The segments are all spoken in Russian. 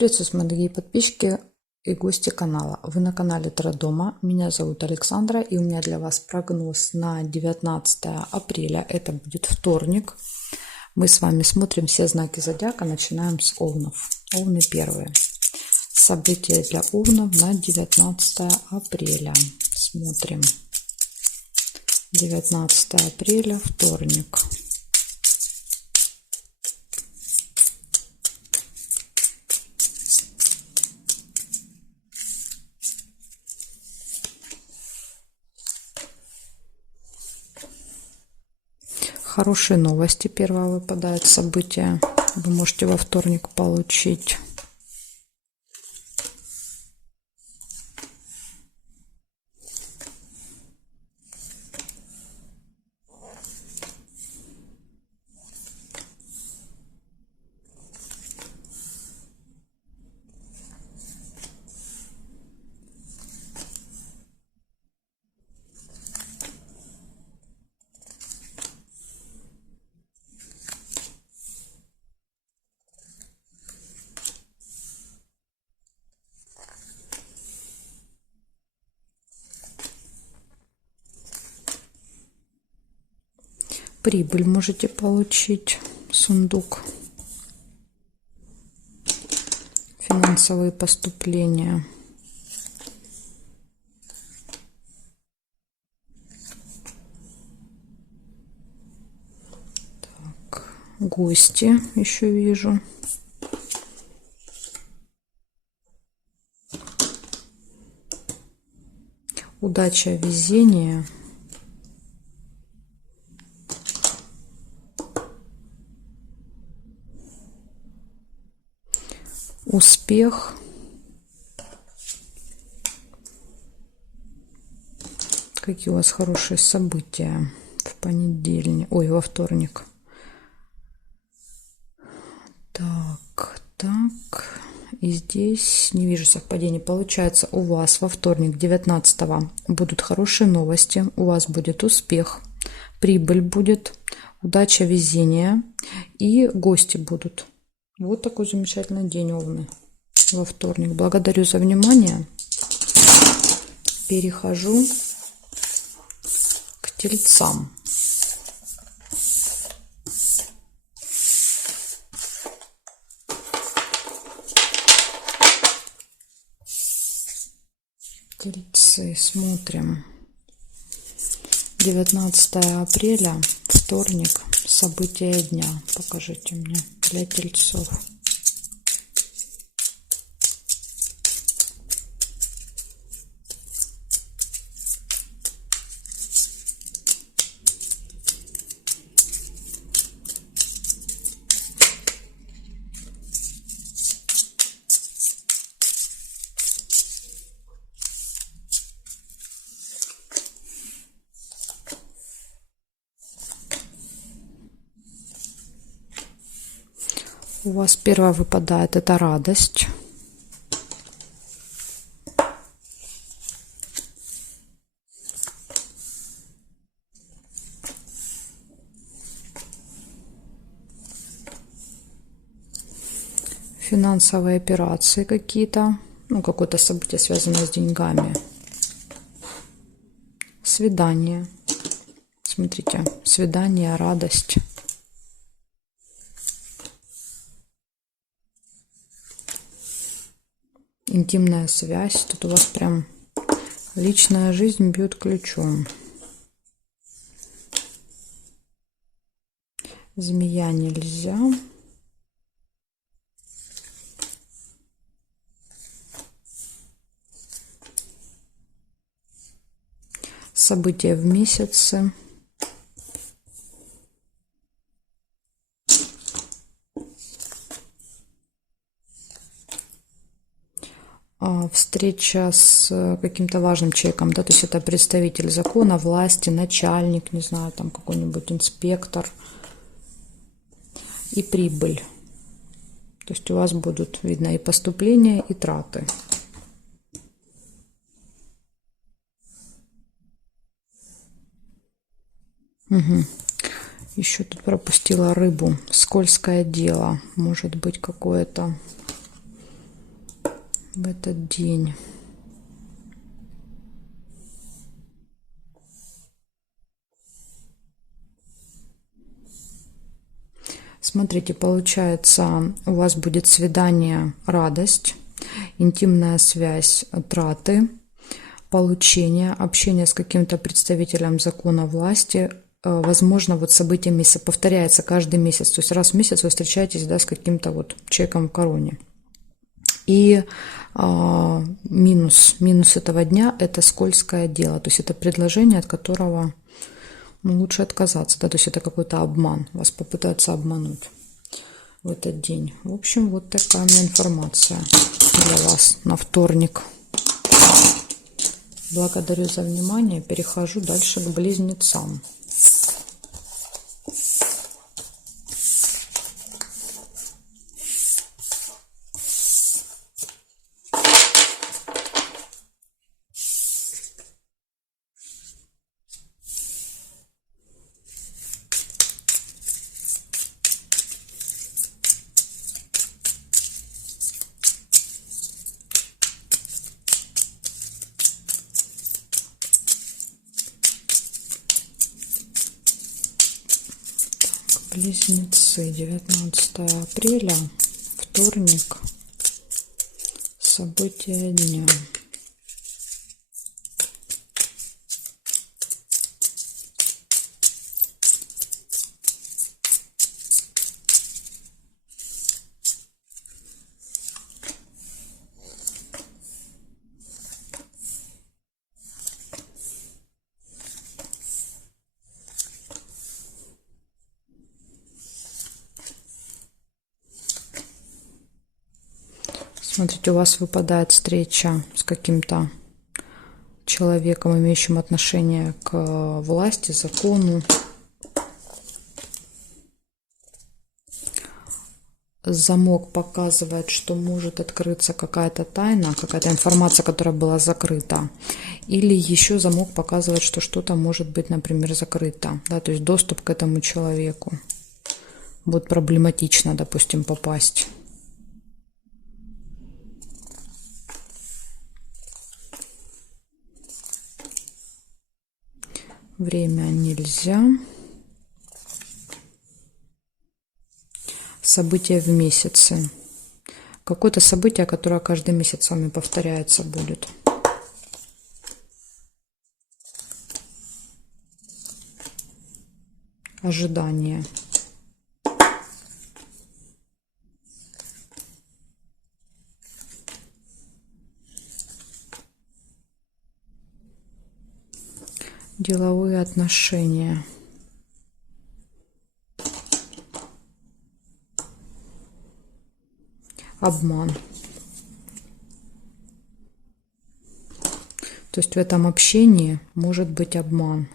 Приветствую, мои дорогие подписчики и гости канала. Вы на канале Таро-дома. Меня зовут Александра, и у меня для вас прогноз на 19 апреля. Это будет вторник. Мы с вами смотрим все знаки зодиака. Начинаем с Овнов. Овны первые. События для Овнов на 19 апреля. Смотрим. 19 апреля, вторник. Хорошие новости. Первое выпадает событие. Вы можете во вторник получить. Прибыль можете получить. Сундук. Финансовые поступления. Так, гости еще вижу. Удача, везение. Успех. Какие у вас хорошие события в понедельник, ой, во вторник. Так. И здесь не вижу совпадений. Получается, у вас во вторник, 19-го, будут хорошие новости. У вас будет успех. Прибыль будет. Удача, везение. И гости будут. Вот такой замечательный день, Овны, во вторник. Благодарю за внимание. Перехожу к Тельцам. Тельцы, смотрим. 19 апреля, вторник, события дня. Покажите мне для Тельцов. У вас первое выпадает, это радость. Финансовые операции какие-то, ну, какое-то событие, связанное с деньгами. Свидание. Смотрите, свидание, радость. Интимная связь. Тут у вас прям личная жизнь бьет ключом. Змея нельзя. События в месяце. Встреча с каким-то важным человеком, да, то есть это представитель закона, власти, начальник, не знаю, там какой-нибудь инспектор. И прибыль. То есть у вас будут видно и поступления, и траты. Угу. Еще тут пропустила рыбу. Скользкое дело. Может быть какое-то в этот день. Смотрите, получается, у вас будет свидание, радость, интимная связь, траты, получение, общение с каким-то представителем закона власти. Возможно, вот событие месяца повторяется каждый месяц. То есть раз в месяц вы встречаетесь, да, с каким-то вот человеком в короне. И минус этого дня – это скользкое дело. То есть это предложение, от которого лучше отказаться. Да? То есть это какой-то обман. Вас попытаются обмануть в этот день. В общем, вот такая у меня информация для вас на вторник. Благодарю за внимание. Перехожу дальше к близнецам. Близнецы, 19 апреля, вторник, события дня. Смотрите, у вас выпадает встреча с каким-то человеком, имеющим отношение к власти, закону. Замок показывает, что может открыться какая-то тайна, какая-то информация, которая была закрыта. Или еще замок показывает, что что-то может быть, например, закрыто. Да, то есть доступ к этому человеку. Будет проблематично, допустим, попасть. Время нельзя. События в месяце. Какое-то событие, которое каждый месяц с вами повторяется будет. Ожидание. Деловые отношения. Обман. То есть в этом общении может быть обман.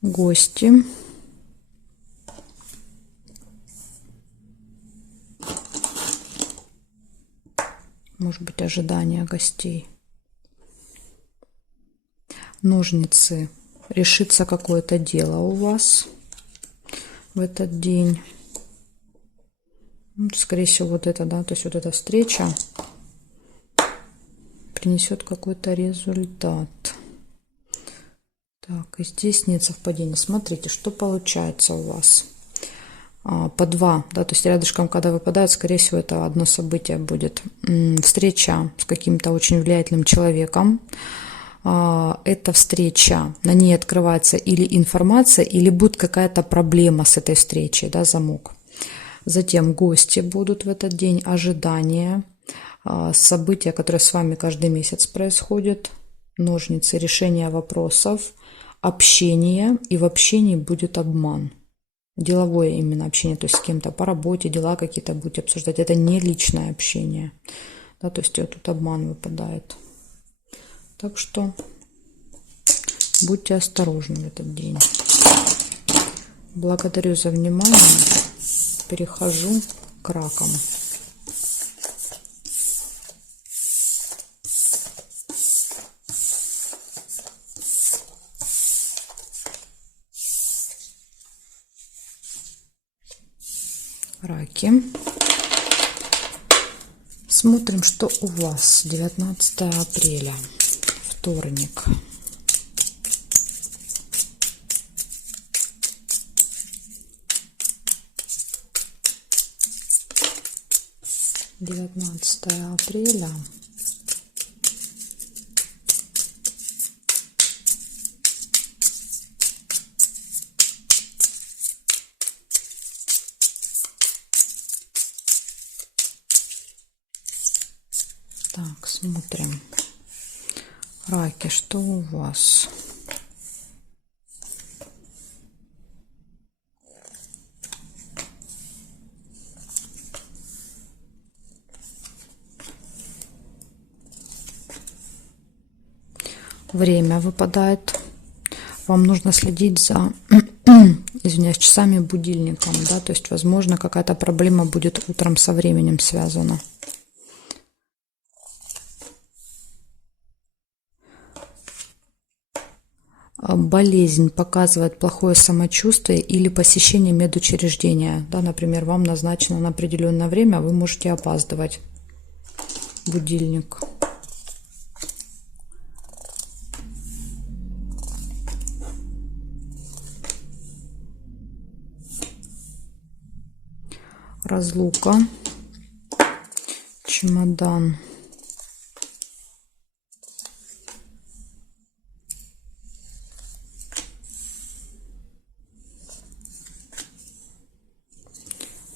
Гости. Может быть, ожидание гостей. Ножницы. Решится какое-то дело у вас в этот день. Скорее всего, вот это, да, то есть вот эта встреча принесет какой-то результат. Так, и здесь нет совпадения. Смотрите, что получается у вас. По два, да, то есть рядышком, когда выпадают, скорее всего, это одно событие будет. Встреча с каким-то очень влиятельным человеком. Эта встреча, на ней открывается или информация, или будет какая-то проблема с этой встречей, да, замок. Затем гости будут в этот день, ожидания, события, которые с вами каждый месяц происходят, ножницы, решение вопросов, общение, и в общении будет обман. Деловое именно общение, то есть с кем-то по работе, дела какие-то будете обсуждать. Это не личное общение, да, то есть вот тут обман выпадает. Так что будьте осторожны в этот день. Благодарю за внимание. Перехожу к ракам. Раки. Смотрим, что у вас 19 апреля, вторник. Девятнадцатое апреля. Так, смотрим. Раки, что у вас? Время выпадает. Вам нужно следить за, извиняюсь, часами будильником, да, то есть, возможно, какая-то проблема будет утром со временем связана. Болезнь показывает плохое самочувствие или посещение медучреждения. Да, например, вам назначено на определенное время, вы можете опаздывать. Будильник. Разлука. Чемодан.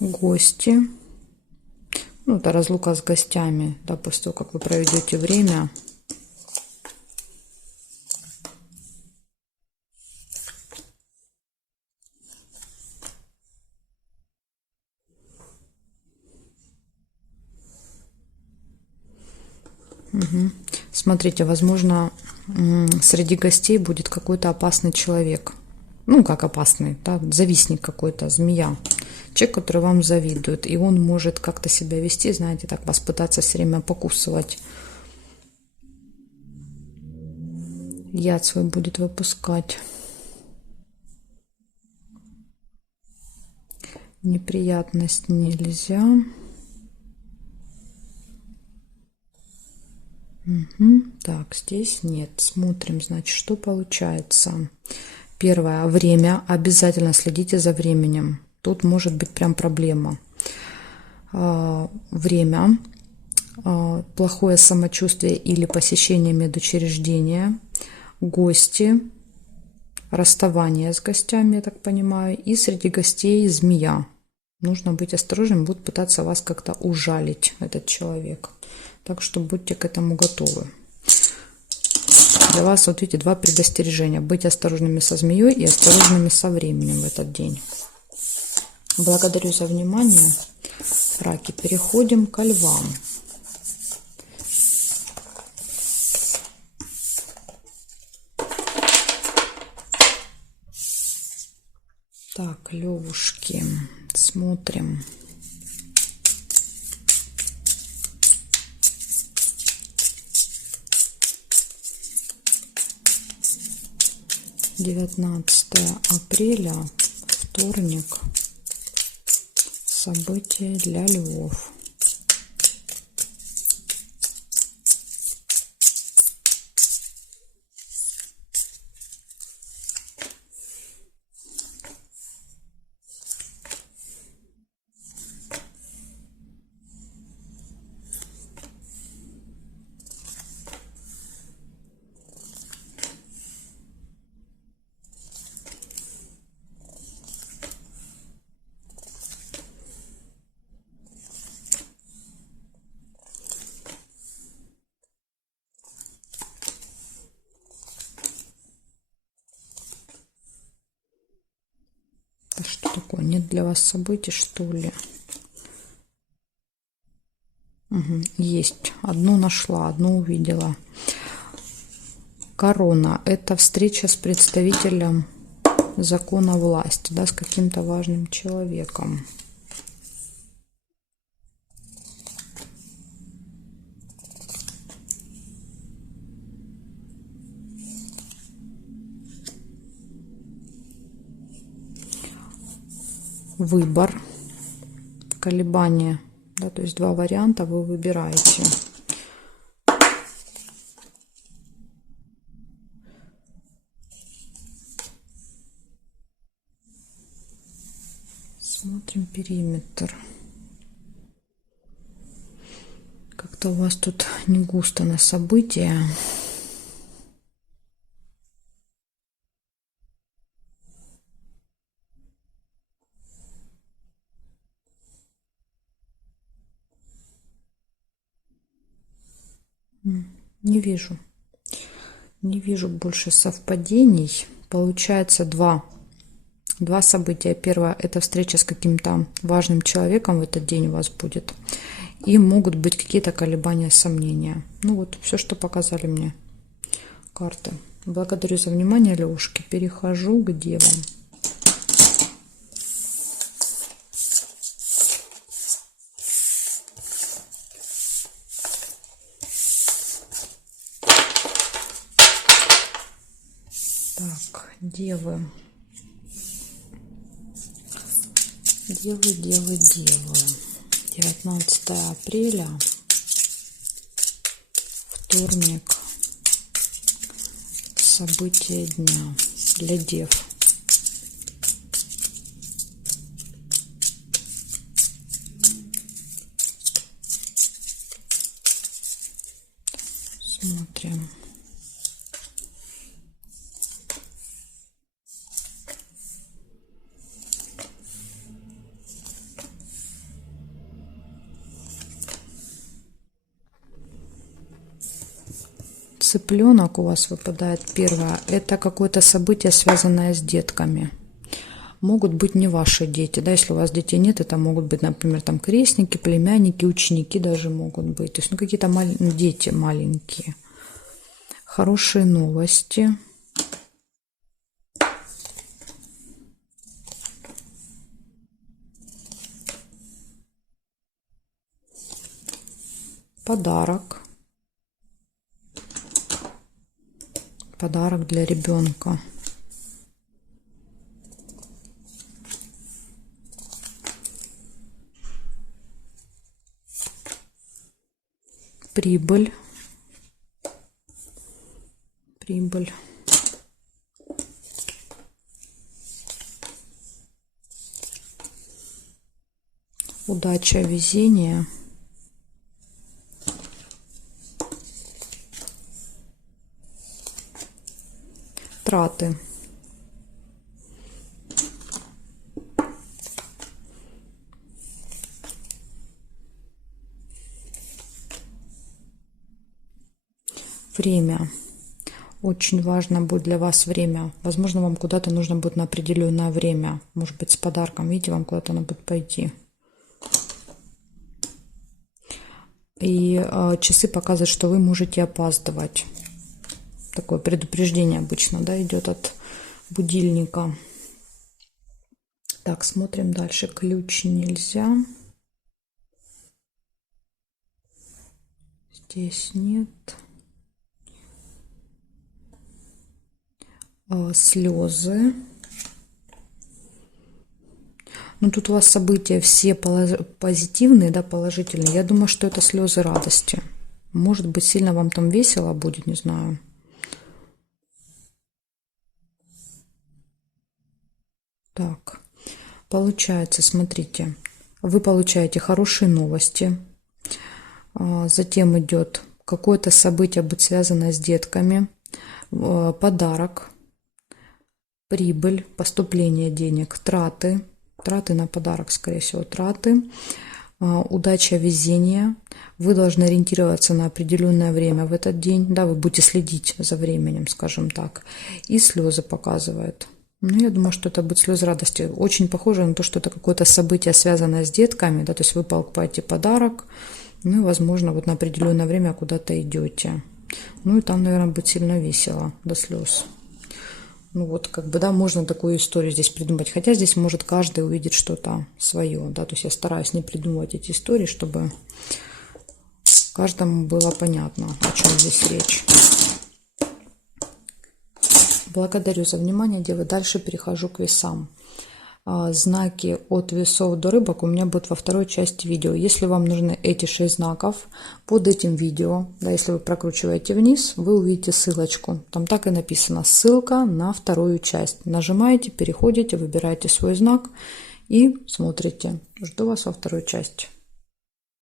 Гости. Ну, это разлука с гостями, да, после того, как вы проведете время. Угу. Смотрите, возможно, среди гостей будет какой-то опасный человек. Ну, как опасный, да, завистник какой-то, змея. Человек, который вам завидует, и он может как-то себя вести, знаете, так вас пытаться все время покусывать. Яд свой будет выпускать. Неприятность нельзя. Угу. Так, здесь нет. Смотрим, значит, что получается. Первое. Время. Обязательно следите за временем. Тут может быть прям проблема. Время. Плохое самочувствие или посещение медучреждения. Гости. Расставание с гостями, я так понимаю. И среди гостей змея. Нужно быть осторожным. Будут пытаться вас как-то ужалить, этот человек. Так что будьте к этому готовы. Для вас, вот видите, два предостережения. Быть осторожными со змеей и осторожными со временем в этот день. Благодарю за внимание. Раки, переходим ко львам. Так, левушки, смотрим. Девятнадцатое апреля, вторник. События для львов. Что такое? Нет для вас событий, что ли? Угу. Есть. Одну нашла, одну увидела. Корона. Это встреча с представителем закона власти, да, с каким-то важным человеком. Выбор. колебания, да, то есть два варианта вы выбираете. Смотрим периметр. Как-то у вас тут не густо на события. Не вижу. Не вижу больше совпадений. Получается два события. Первое – это встреча с каким-то важным человеком в этот день у вас будет. И могут быть какие-то колебания, сомнения. Ну вот, все, что показали мне карты. Благодарю за внимание, Лёшки. Перехожу к девам. Так, девы. Девы. 19 апреля, вторник, события дня для дев. Смотрим. Цыпленок у вас выпадает первое. Это какое-то событие, связанное с детками. Могут быть не ваши дети. Да, если у вас детей нет, это могут быть, например, там крестники, племянники, ученики даже могут быть. То есть, ну, какие-то дети маленькие. Хорошие новости. Подарок. Подарок для ребенка. Прибыль. Удача, везение. Траты. Время. Очень важно будет для вас время. Возможно, вам куда-то нужно будет на определенное время. Может быть, с подарком. Видите, вам куда-то надо будет пойти. И часы показывают, что вы можете опаздывать. Такое предупреждение обычно, да, идет от будильника. Так, смотрим дальше. Ключ нельзя. Здесь нет. Слезы. Ну, тут у вас события все позитивные, да, положительные. Я думаю, что это слезы радости. Может быть, сильно вам там весело будет, не знаю. Так, получается, смотрите, вы получаете хорошие новости. Затем идет какое-то событие, будет связанное с детками. Подарок, прибыль, поступление денег, траты. Траты на подарок, скорее всего, траты. Удача, везение. Вы должны ориентироваться на определенное время в этот день. Да, вы будете следить за временем, скажем так. И слезы показывают. Ну, я думаю, что это будет слезы радости. Очень похоже на то, что это какое-то событие, связанное с детками. Да, то есть вы покупаете подарок. Ну и, возможно, вот на определенное время куда-то идете. Ну и там, наверное, будет сильно весело до слез. Ну вот, как бы, да, можно такую историю здесь придумать. Хотя здесь может каждый увидеть что-то свое, да. То есть я стараюсь не придумывать эти истории, чтобы каждому было понятно, о чем здесь речь. Благодарю за внимание, девы. Дальше перехожу к весам. знаки от весов до рыбок у меня будут во второй части видео. Если вам нужны эти 6 знаков, под этим видео, да, если вы прокручиваете вниз, вы увидите ссылочку. Там так и написано: ссылка на вторую часть. Нажимаете, переходите, выбираете свой знак и смотрите. Жду вас во второй части.